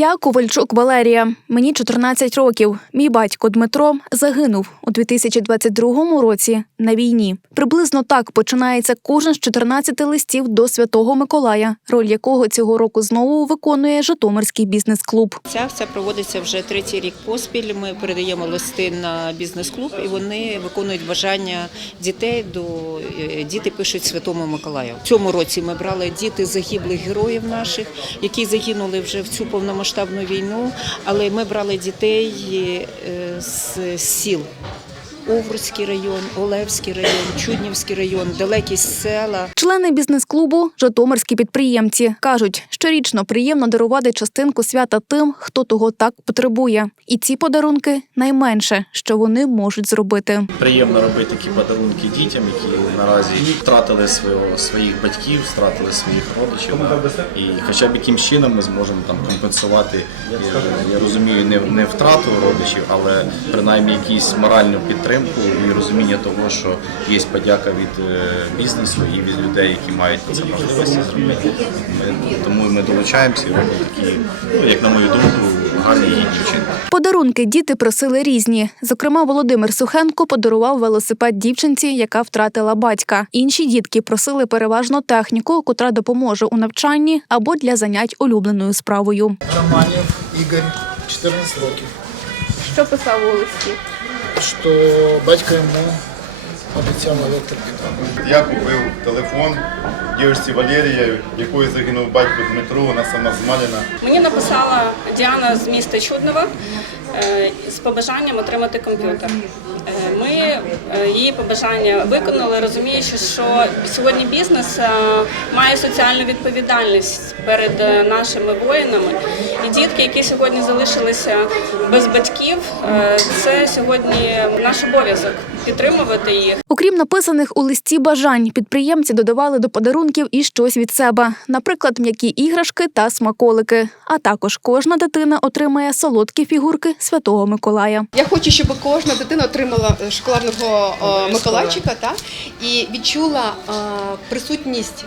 Я Ковальчук Валерія. Мені 14 років. Мій батько Дмитро загинув у 2022 році на війні. Приблизно так починається кожен з 14 листів до Святого Миколая, роль якого цього року знову виконує Житомирський бізнес-клуб. Ця акція проводиться вже третій рік поспіль. Ми передаємо листи на бізнес-клуб, і вони виконують бажання дітей до е, діти пишуть Святому Миколаю. В цьому році ми брали діти загиблих героїв наших, які загинули вже в цю повномасштабну війну. Але ми брали дітей е, з сіл. Овруцький район, Олевський район, Чуднівський район, далекі села. Члени бізнес-клубу Житомирські підприємці кажуть, щорічно приємно дарувати частинку свята тим, хто того так потребує. І ці подарунки найменше, що вони можуть зробити. Приємно робити такі подарунки дітям, які наразі втратили свого, своїх батьків, втратили своїх родичів. І хоча б якимсь чином ми зможемо там компенсувати, я, я розумію, не, не втрату родичів, але принаймні якусь моральну підтримку і розуміння того, що є подяка від е, бізнесу і від людей, які мають це можливості зробити. Ми, тому ми долучаємося і робимо такі, ну, як на мою думку. Подарунки діти просили різні. Зокрема, Володимир Сухенко подарував велосипед дівчинці, яка втратила батька. Інші дітки просили переважно техніку, котра допоможе у навчанні або для занять улюбленою справою. Романів Ігор, 14 років. Що писав у листі? Що батько йому обіцяв електропіт. Я купив телефон дівчинці Валерії, якої загинув батько Дмитро, вона сама з Маліна. Мені написала Діана з міста Чуднова е, з побажанням отримати комп'ютер. Е, Ми е, її побажання виконали, розуміючи, що сьогодні бізнес має соціальну відповідальність перед нашими воїнами. І дітки, які сьогодні залишилися без батьків, це сьогодні наш обов'язок підтримувати їх. Окрім написаних у листі бажань, підприємці додавали до подарунків і щось від себе, наприклад, м'які іграшки та смаколики. А також кожна дитина отримає солодкі фігурки Святого Миколая. Я хочу, щоб кожна дитина отримала е, шоколадного е, Миколайчика та, і відчула е, присутність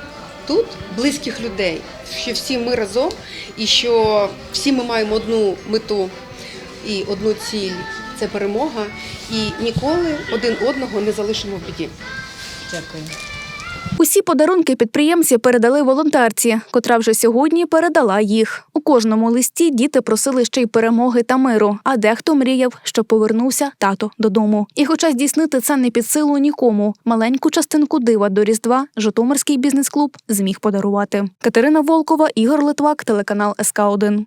тут близьких людей, що всі ми разом, і що всі ми маємо одну мету і одну ціль це перемога, і ніколи один одного не залишимо в біді. Дякую. Усі подарунки підприємці передали волонтерці, котра вже сьогодні передала їх. У кожному листі діти просили ще й перемоги та миру, а дехто мріяв, що повернувся тато додому. І хоча здійснити це не під силу нікому, маленьку частинку дива до Різдва Житомирський бізнес-клуб зміг подарувати. Катерина Волкова, Ігор Литвак, телеканал СК 1